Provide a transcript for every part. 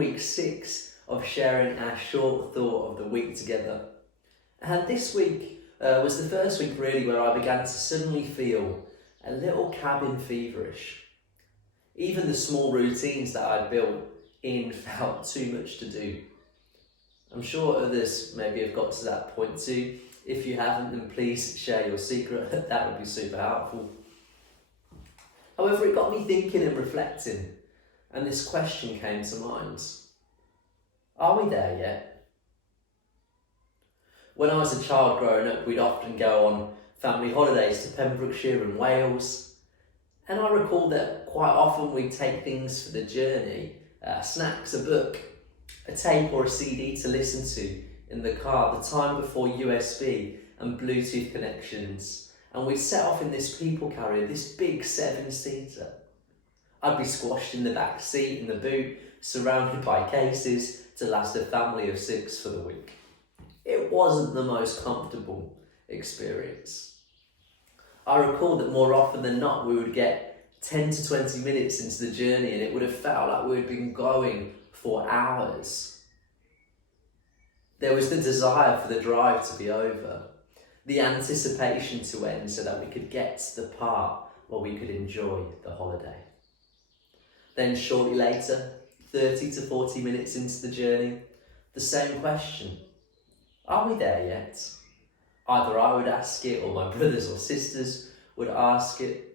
week 6 of sharing our short thought of the week together. And this week was the first week really where I began to suddenly feel a little cabin feverish. Even the small routines that I'd built in felt too much to do. I'm sure others maybe have got to that point too. If you haven't, then please share your secret. That would be super helpful. However, it got me thinking and reflecting, and this question came to mind. Are we there yet? When I was a child growing up, we'd often go on family holidays to Pembrokeshire and Wales. And I recall that quite often we'd take things for the journey, snacks, a book, a tape or a CD to listen to in the car, the time before USB and Bluetooth connections. And we'd set off in this people carrier, this big 7-seater. I'd be squashed in the back seat in the boot, surrounded by cases to last a family of 6 for the week. It wasn't the most comfortable experience. I recall that more often than not, we would get 10 to 20 minutes into the journey and it would have felt like we had been going for hours. There was the desire for the drive to be over, the anticipation to end so that we could get to the part where we could enjoy the holiday. Then shortly later, 30 to 40 minutes into the journey, the same question. Are we there yet? Either I would ask it or my brothers or sisters would ask it.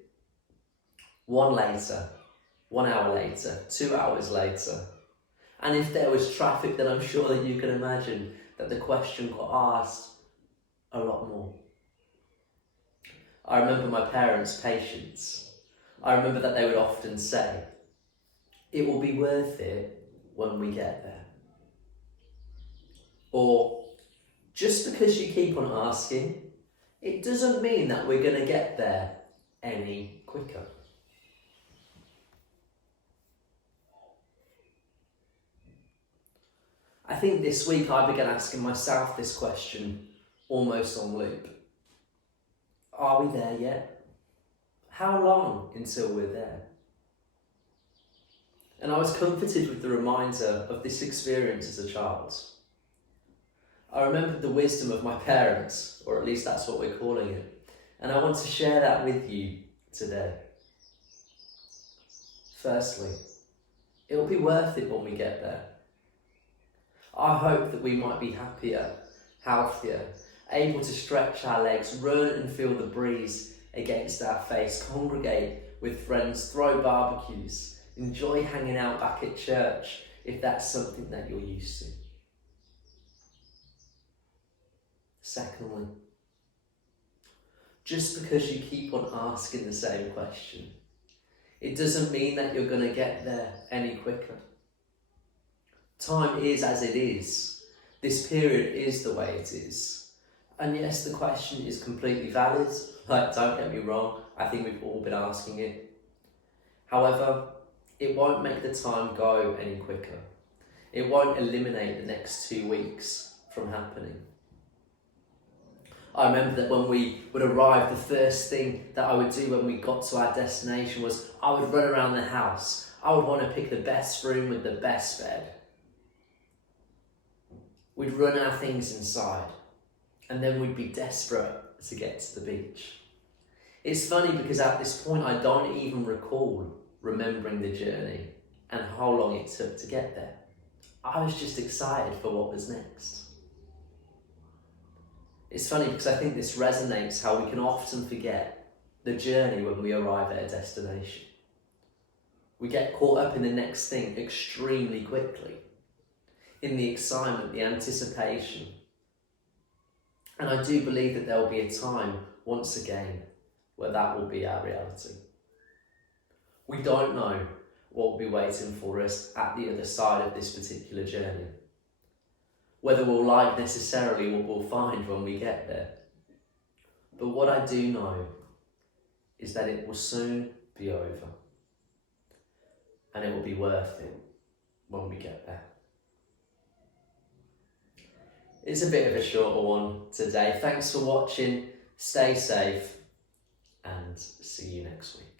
1 hour later, 2 hours later. And if there was traffic, then I'm sure that you can imagine that the question got asked a lot more. I remember my parents' patience. I remember that they would often say, it will be worth it when we get there. Or, just because you keep on asking, it doesn't mean that we're going to get there any quicker. I think this week I began asking myself this question almost on loop. Are we there yet? How long until we're there? And I was comforted with the reminder of this experience as a child. I remembered the wisdom of my parents, or at least that's what we're calling it, and I want to share that with you today. Firstly, it'll be worth it when we get there. I hope that we might be happier, healthier, able to stretch our legs, run and feel the breeze against our face, congregate with friends, throw barbecues, enjoy hanging out back at church if that's something that you're used to. Secondly, just because you keep on asking the same question, it doesn't mean that you're going to get there any quicker. Time is as it is. This period is the way it is. And yes, the question is completely valid. Like, don't get me wrong, I think we've all been asking it. However, it won't make the time go any quicker. It won't eliminate the next 2 weeks from happening. I remember that when we would arrive, the first thing that I would do when we got to our destination was I would run around the house. I would want to pick the best room with the best bed. We'd run our things inside, and then we'd be desperate to get to the beach. It's funny because at this point I don't even recall remembering the journey and how long it took to get there. I was just excited for what was next. It's funny because I think this resonates how we can often forget the journey when we arrive at a destination. We get caught up in the next thing extremely quickly, in the excitement, the anticipation. And I do believe that there will be a time, once again, where that will be our reality. We don't know what will be waiting for us at the other side of this particular journey. Whether we'll like necessarily what we'll find when we get there. But what I do know is that it will soon be over. And it will be worth it when we get there. It's a bit of a shorter one today. Thanks for watching. Stay safe and see you next week.